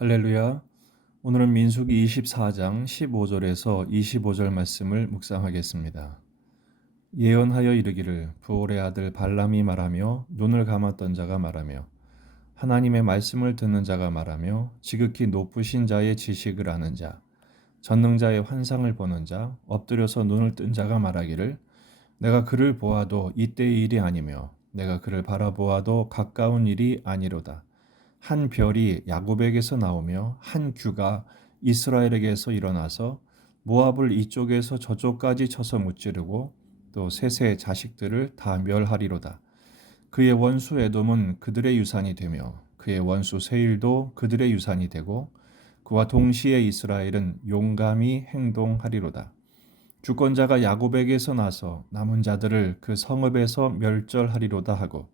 할렐루야. 오늘은 민수기 24장 15절에서 25절 말씀을 묵상하겠습니다. 예언하여 이르기를 부올의 아들 발람이 말하며 눈을 감았던 자가 말하며 하나님의 말씀을 듣는 자가 말하며 지극히 높으신 자의 지식을 아는 자 전능자의 환상을 보는 자 엎드려서 눈을 뜬 자가 말하기를 내가 그를 보아도 이때의 일이 아니며 내가 그를 바라보아도 가까운 일이 아니로다. 한 별이 야곱에게서 나오며 한 규가 이스라엘에게서 일어나서 모압을 이쪽에서 저쪽까지 쳐서 무찌르고 또 셋의 자식들을 다 멸하리로다. 그의 원수 에돔은 그들의 유산이 되며 그의 원수 세일도 그들의 유산이 되고 그와 동시에 이스라엘은 용감히 행동하리로다. 주권자가 야곱에게서 나서 남은 자들을 그 성읍에서 멸절하리로다 하고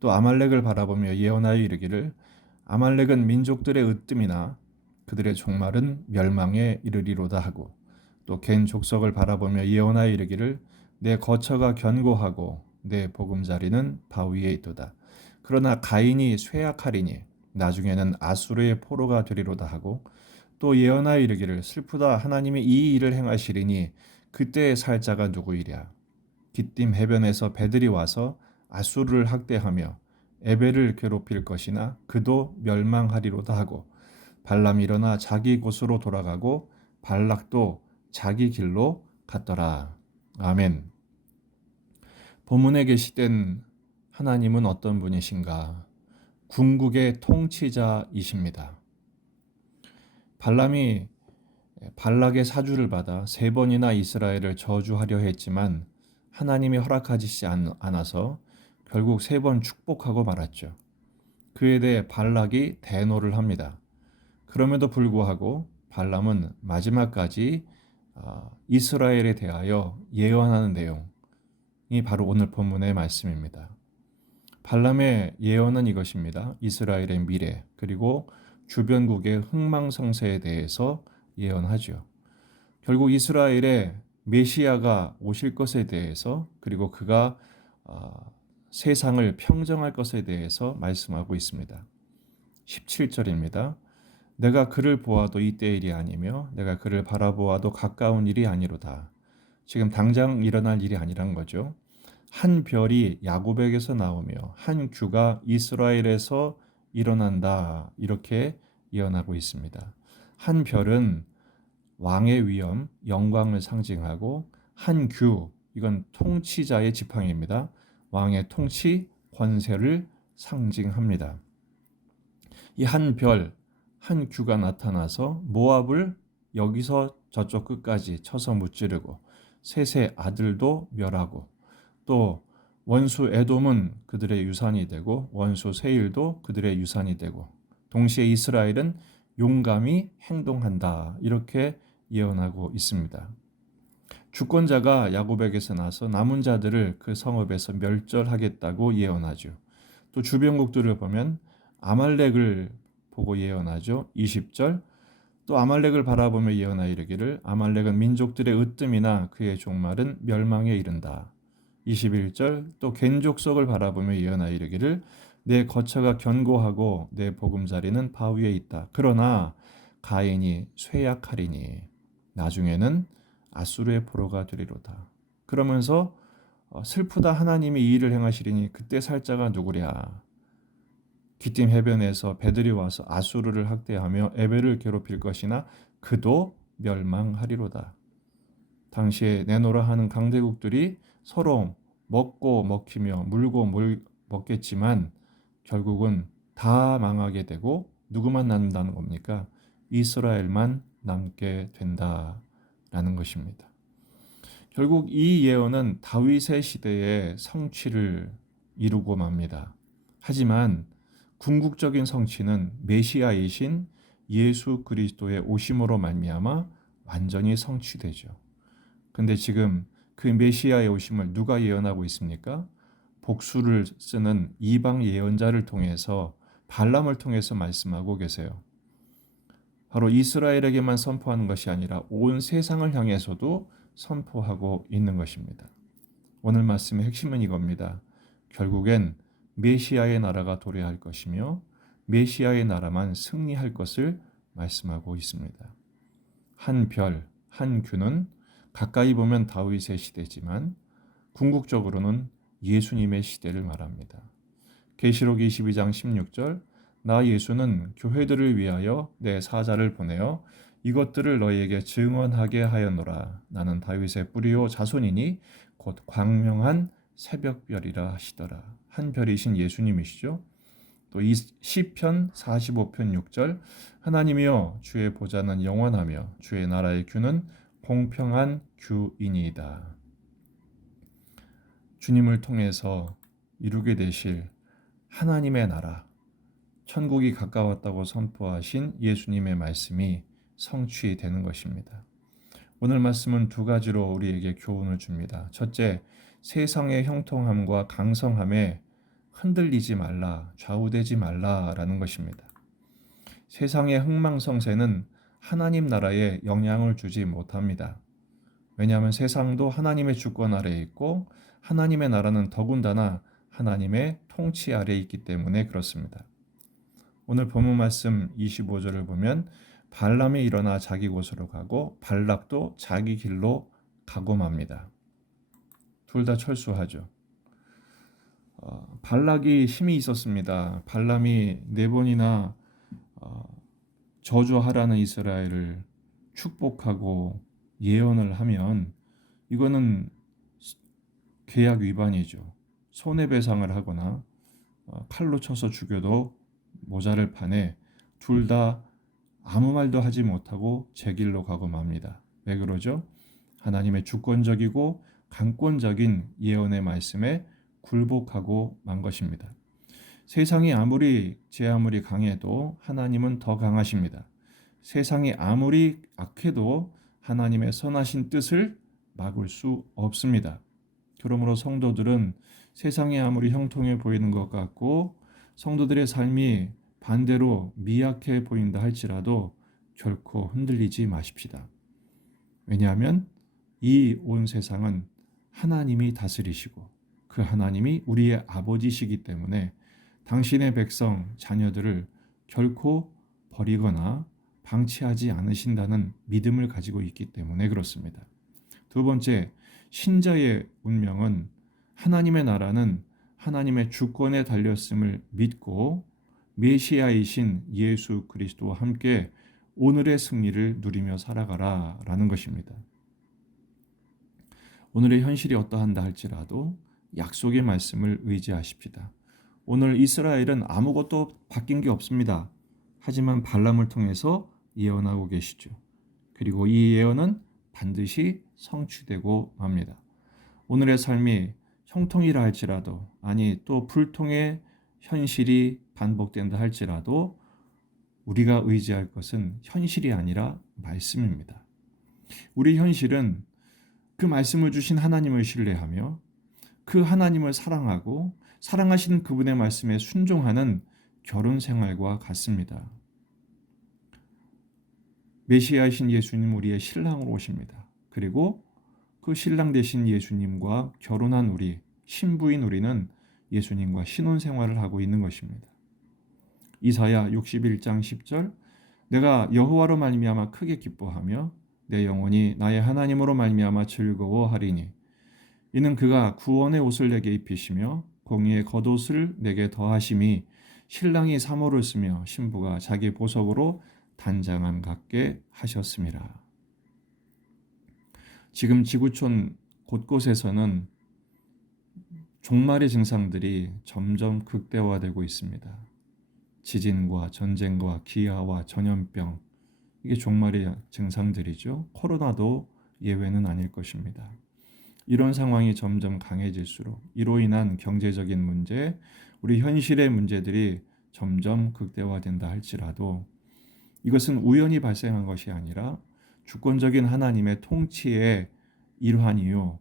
또 아말렉을 바라보며 예언하여 이르기를 아말렉은 민족들의 으뜸이나 그들의 종말은 멸망에 이르리로다 하고 또 겐 족속을 바라보며 예언하여 이르기를 내 거처가 견고하고 내 보금자리는 바위에 있도다. 그러나 가인이 쇠약하리니 나중에는 아수르의 포로가 되리로다 하고 또 예언하여 이르기를 슬프다 하나님이 이 일을 행하시리니 그때의 살자가 누구이랴. 깃딤 해변에서 배들이 와서 아수르를 학대하며 에벨을 괴롭힐 것이나 그도 멸망하리로다 하고 발람이 일어나 자기 곳으로 돌아가고 발락도 자기 길로 갔더라. 아멘. 본문에 게시된 하나님은 어떤 분이신가? 궁극의 통치자이십니다. 발람이 발락의 사주를 받아 세 번이나 이스라엘을 저주하려 했지만 하나님이 허락하시지 않아서 결국 세 번 축복하고 말았죠. 그에 대해 발락이 대노를 합니다. 그럼에도 불구하고 발람은 마지막까지 이스라엘에 대하여 예언하는 내용이 바로 오늘 본문의 말씀입니다. 발람의 예언은 이것입니다. 이스라엘의 미래 그리고 주변국의 흥망성쇠에 대해서 예언하죠. 결국 이스라엘의 메시아가 오실 것에 대해서 그리고 그가 세상을 평정할 것에 대해서 말씀하고 있습니다. 17절입니다. 내가 그를 보아도 이때의 일이 아니며 내가 그를 바라보아도 가까운 일이 아니로다. 지금 당장 일어날 일이 아니란 거죠. 한 별이 야곱에게서 나오며 한 규가 이스라엘에서 일어난다. 이렇게 예언하고 있습니다. 한 별은 왕의 위엄, 영광을 상징하고 한 규, 이건 통치자의 지팡이입니다. 왕의 통치, 권세를 상징합니다. 이 한 별, 한 규가 나타나서 모압을 여기서 저쪽 끝까지 쳐서 무찌르고 셋의 아들도 멸하고 또 원수 에돔은 그들의 유산이 되고 원수 세일도 그들의 유산이 되고 동시에 이스라엘은 용감히 행동한다. 이렇게 예언하고 있습니다. 주권자가 야곱에게서 나서 남은 자들을 그 성읍에서 멸절하겠다고 예언하죠. 또 주변국들을 보면 아말렉을 보고 예언하죠. 20절 또 아말렉을 바라보며 예언하여 이르기를 아말렉은 민족들의 으뜸이나 그의 종말은 멸망에 이른다. 21절 또 겐 족속을 바라보며 예언하여 이르기를 내 거처가 견고하고 내 보금자리는 바위에 있다. 그러나 가인이 쇠약하리니 나중에는 아수르의 포로가 되리로다. 그러면서 슬프다 하나님이 이 일을 행하시리니 그때 살자가 누구랴. 깃딤 해변에서 배들이 와서 아수르를 학대하며 에벨을 괴롭힐 것이나 그도 멸망하리로다. 당시에 내노라 하는 강대국들이 서로 먹고 먹히며 물고 먹겠지만 결국은 다 망하게 되고 누구만 남는다는 겁니까? 이스라엘만 남게 된다라는 것입니다. 결국 이 예언은 다윗의 시대의 성취를 이루고 맙니다. 하지만 궁극적인 성취는 메시아이신 예수 그리스도의 오심으로 말미암아 완전히 성취되죠. 근데 지금 그 메시아의 오심을 누가 예언하고 있습니까? 복수를 쓰는 이방 예언자를 통해서 발람을 통해서 말씀하고 계세요. 바로 이스라엘에게만 선포하는 것이 아니라 온 세상을 향해서도 선포하고 있는 것입니다. 오늘 말씀의 핵심은 이겁니다. 결국엔 메시아의 나라가 도래할 것이며 메시아의 나라만 승리할 것을 말씀하고 있습니다. 한 별, 한 균은 가까이 보면 다윗의 시대지만 궁극적으로는 예수님의 시대를 말합니다. 계시록 22장 16절 나 예수는 교회들을 위하여 내 사자를 보내어 이것들을 너희에게 증언하게 하였노라. 나는 다윗의 뿌리요 자손이니 곧 광명한 새벽별이라 하시더라. 한 별이신 예수님이시죠. 또 시편 45편 6절 하나님이여 주의 보좌는 영원하며 주의 나라의 규는 공평한 규이니이다. 주님을 통해서 이루게 되실 하나님의 나라, 천국이 가까웠다고 선포하신 예수님의 말씀이 성취되는 것입니다. 오늘 말씀은 두 가지로 우리에게 교훈을 줍니다. 첫째, 세상의 형통함과 강성함에 흔들리지 말라, 좌우되지 말라라는 것입니다. 세상의 흥망성쇠는 하나님 나라에 영향을 주지 못합니다. 왜냐하면 세상도 하나님의 주권 아래에 있고 하나님의 나라는 더군다나 하나님의 통치 아래에 있기 때문에 그렇습니다. 오늘 본문 말씀 25절을 보면 발람이 일어나 자기 곳으로 가고 발락도 자기 길로 가고 맙니다. 둘 다 철수하죠. 발락이 힘이 있었습니다. 발람이 4번이나 저주하라는 이스라엘을 축복하고 예언을 하면 이거는 계약 위반이죠. 손해배상을 하거나 칼로 쳐서 죽여도 모자를 판에 둘 다 아무 말도 하지 못하고 제 길로 가고 맙니다. 왜 그러죠? 하나님의 주권적이고 강권적인 예언의 말씀에 굴복하고 만 것입니다. 세상이 아무리 제 아무리 강해도 하나님은 더 강하십니다. 세상이 아무리 악해도 하나님의 선하신 뜻을 막을 수 없습니다. 그러므로 성도들은 세상이 아무리 형통해 보이는 것 같고 성도들의 삶이 반대로 미약해 보인다 할지라도 결코 흔들리지 마십시다. 왜냐하면 이 온 세상은 하나님이 다스리시고 그 하나님이 우리의 아버지시기 때문에 당신의 백성, 자녀들을 결코 버리거나 방치하지 않으신다는 믿음을 가지고 있기 때문에 그렇습니다. 두 번째, 신자의 운명은 하나님의 나라는 하나님의 주권에 달렸음을 믿고 메시아이신 예수 그리스도와 함께 오늘의 승리를 누리며 살아가라 라는 것입니다. 오늘의 현실이 어떠한다 할지라도 약속의 말씀을 의지하십시다. 오늘 이스라엘은 아무것도 바뀐 게 없습니다. 하지만 발람을 통해서 예언하고 계시죠. 그리고 이 예언은 반드시 성취되고 맙니다. 오늘의 삶이 형통이라 할지라도 아니 또 불통의 현실이 반복된다 할지라도 우리가 의지할 것은 현실이 아니라 말씀입니다. 우리 현실은 그 말씀을 주신 하나님을 신뢰하며 그 하나님을 사랑하고 사랑하시는 그분의 말씀에 순종하는 결혼 생활과 같습니다. 메시아이신 예수님 우리의 신랑으로 오십니다. 그리고 그 신랑 되신 예수님과 결혼한 우리, 신부인 우리는 예수님과 신혼생활을 하고 있는 것입니다. 이사야 61장 10절 내가 여호와로 말미암아 크게 기뻐하며 내 영혼이 나의 하나님으로 말미암아 즐거워하리니 이는 그가 구원의 옷을 내게 입히시며 공의의 겉옷을 내게 더하심이 신랑이 사모를 쓰며 신부가 자기 보석으로 단장함 같게 하셨음이라. 지금 지구촌 곳곳에서는 종말의 증상들이 점점 극대화되고 있습니다. 지진과 전쟁과 기아와 전염병, 이게 종말의 증상들이죠. 코로나도 예외는 아닐 것입니다. 이런 상황이 점점 강해질수록 이로 인한 경제적인 문제, 우리 현실의 문제들이 점점 극대화된다 할지라도 이것은 우연히 발생한 것이 아니라 주권적인 하나님의 통치의 일환이요.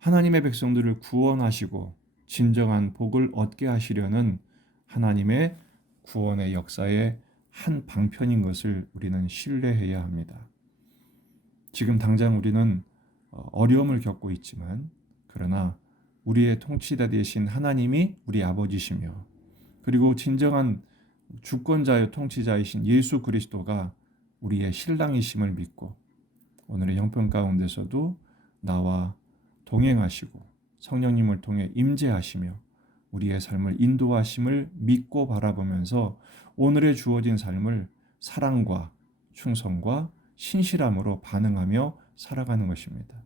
하나님의 백성들을 구원하시고 진정한 복을 얻게 하시려는 하나님의 구원의 역사의 한 방편인 것을 우리는 신뢰해야 합니다. 지금 당장 우리는 어려움을 겪고 있지만 그러나 우리의 통치자 되신 하나님이 우리 아버지시며 그리고 진정한 주권자요 통치자이신 예수 그리스도가 우리의 신랑이심을 믿고 오늘의 형편 가운데서도 나와 동행하시고 성령님을 통해 임재하시며 우리의 삶을 인도하심을 믿고 바라보면서 오늘의 주어진 삶을 사랑과 충성과 신실함으로 반응하며 살아가는 것입니다.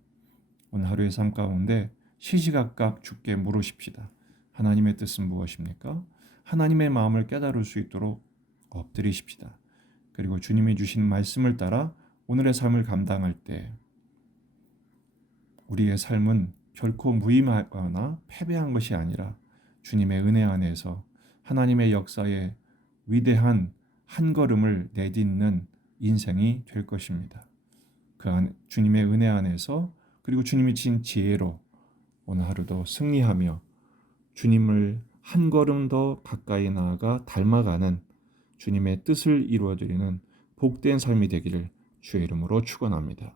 오늘 하루의 삶 가운데 시시각각 주께 물으십시다. 하나님의 뜻은 무엇입니까? 하나님의 마음을 깨달을 수 있도록 엎드리십시다. 그리고 주님이 주신 말씀을 따라 오늘의 삶을 감당할 때 우리의 삶은 결코 무의미하거나 패배한 것이 아니라 주님의 은혜 안에서 하나님의 역사에 위대한 한 걸음을 내딛는 인생이 될 것입니다. 주님의 은혜 안에서 그리고 주님이 주신 지혜로 오늘 하루도 승리하며 주님을 한 걸음 더 가까이 나아가 닮아가는 주님의 뜻을 이루어드리는 복된 삶이 되기를 주의 이름으로 축원합니다.